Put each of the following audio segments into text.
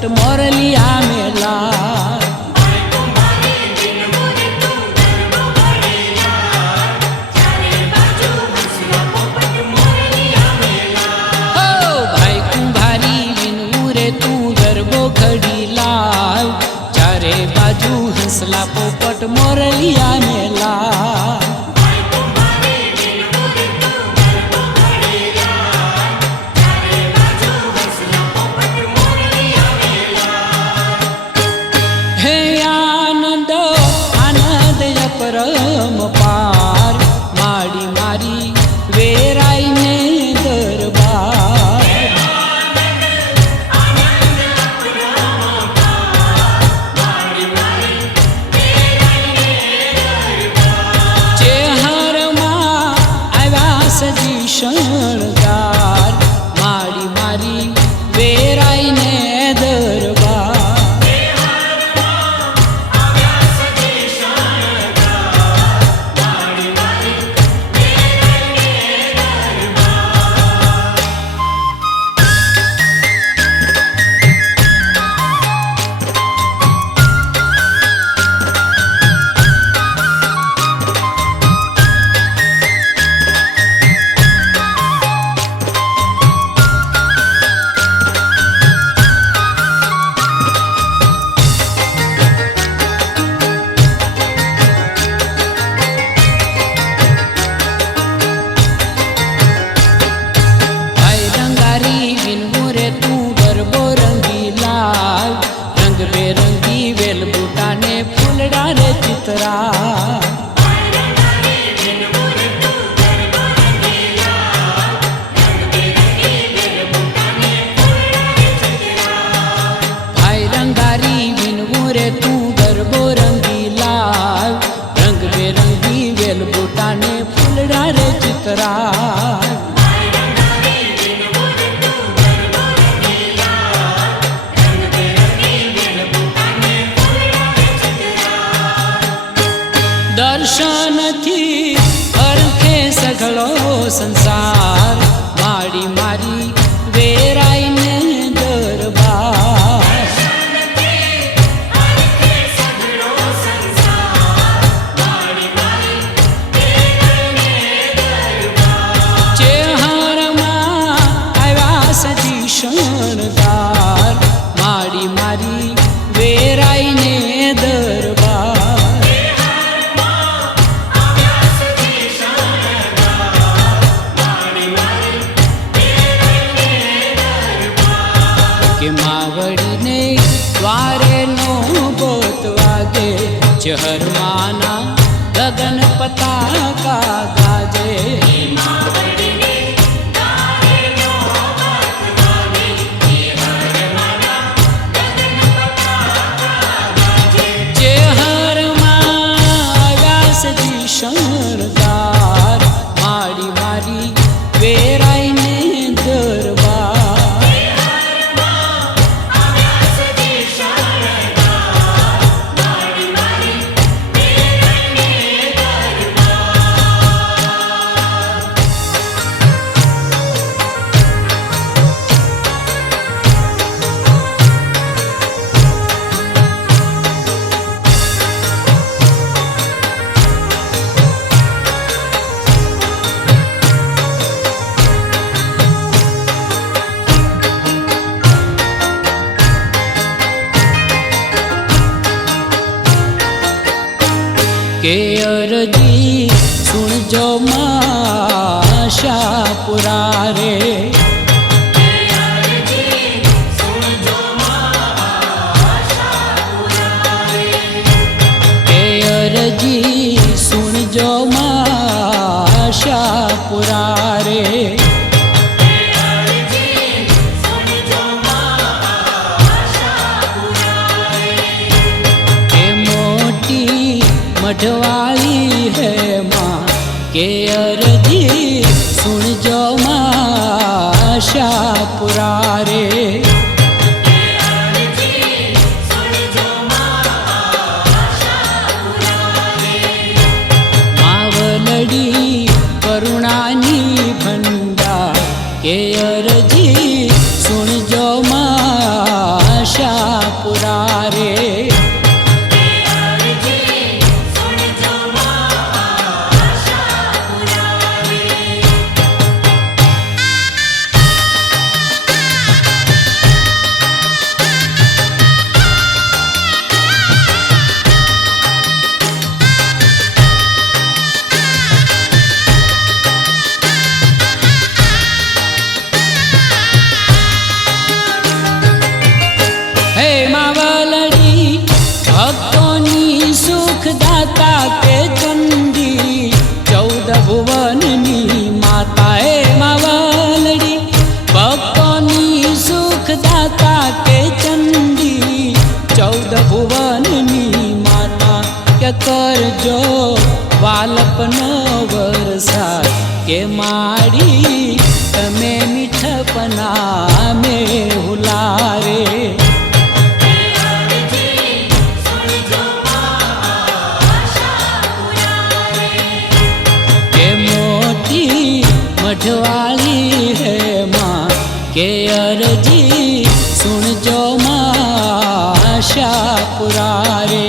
પોપટ મોરલિયા મેલા हंसला पोपट मोरलिया मेला हे आनंद आनंद अपरम पार माड़ी मारी वेराई ने दरबार शणगार मारी मारी वेराई ने दरबार दर्शन थी अरखे सगलो संसार माड़ी मारी वेराई ने दरबार चेहर मां आया सजी शणगार माड़ी मारी वेराई ने दरबार के मावड़ी ने द्वारे नो बोत वागे चहर माना गगन पताका गाजे चहर व्यास जी शणगार मारी मारी वेराई ने दरबार के अरजी सुन जो माशा पुरारे के अरजी सुन जो माशा पुरारे मढ़वाली है माँ के अरजी सुन जो माशा पुरारे मावलड़ी करुणानी भंडार के अरजी सुन जो माशा કરજો વાલપનો વરસાદ કે માડી તમે મીઠપના મેં હુલારે કે મોટી મઢવાળી હે માં કે અરજી સુણજો માં આશાપુરા રે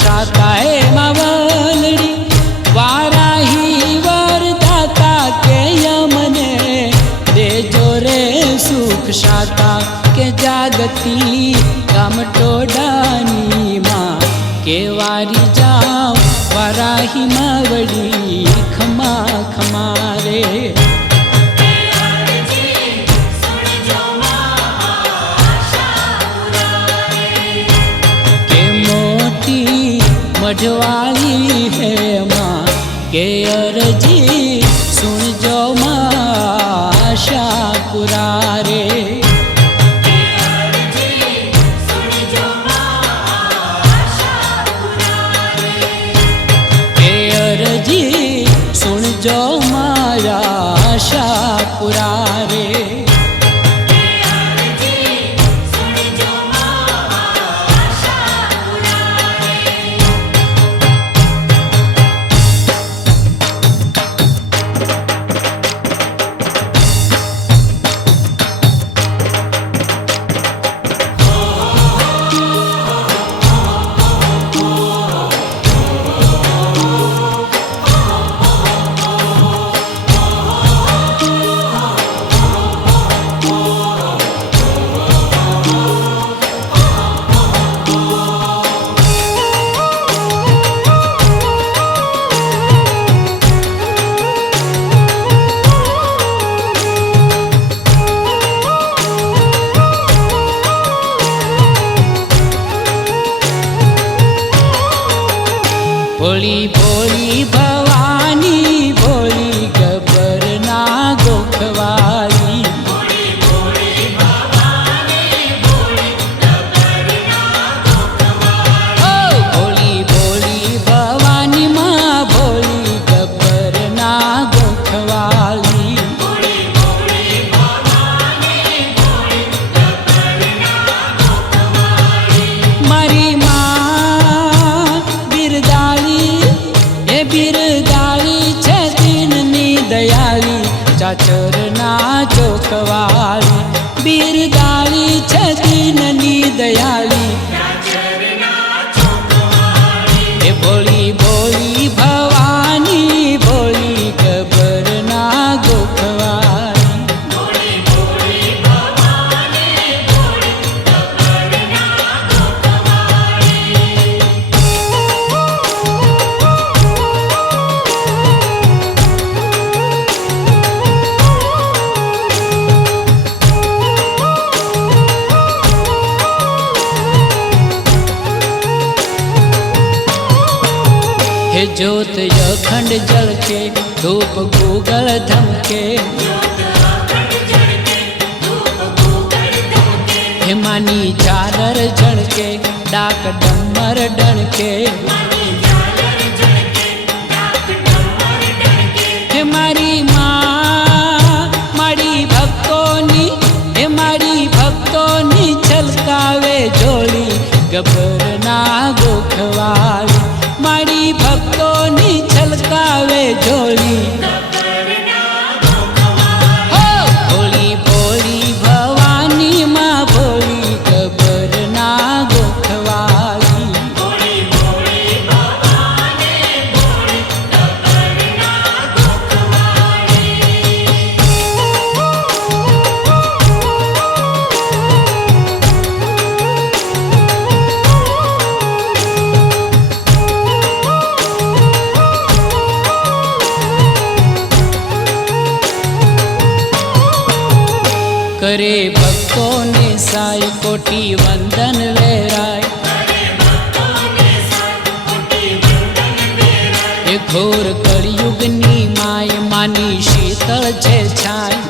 શાતા હે માવલડી વારાહી વરદાતા કે યમને દેજો રે સુખ શાતા કે જાગતી કામટોડાની માં કે વારી જાઓ વારાહી માવડી ખમા ખમા રે मढ़वाली है माँ के अरजी सुनजो माँ आशापुरा रे के अरजी सुनजो माँ आशापुरा रे भोली भोली भवानी भोली गबर ना गोखवाली भोली भोली भवानी भोली गबर ना गोखवाली ओ भोली भोली भवानी माँ भोली गबर ना गोखवाली भोली भोली भवानी भोली गबर ना गोखवाली मारी बिरदाली छे दीननी दयाली चाचरना चोखवाली बिरदाली छे दीननी दयाली चाचरना चोखवाली ए भोली भोली भवानी भोली गबरना गोखवाली भोली भोली भवानी भोली गबरना गोखवाली हे ज्योत अखंड जल के धूप गूगल धमके हे मानी झालर झड़के डाक डमर डणके हे मारी माँ मारी भक्तोनी हे मारी भक्तोनी छलकावे झोली गबर ना गोखवाली मारी भक्तोनी छलकावे झोली हो भोली भोली भवानी माँ भोली गबर ना गोखवाली भोली भोली भवानी भोली गबर ना गोखवाली કરે ભક્તોને સાય કોટી વંદન વેરાય એ ઘોર કળિયુગની માય માની શીતળ છે છાય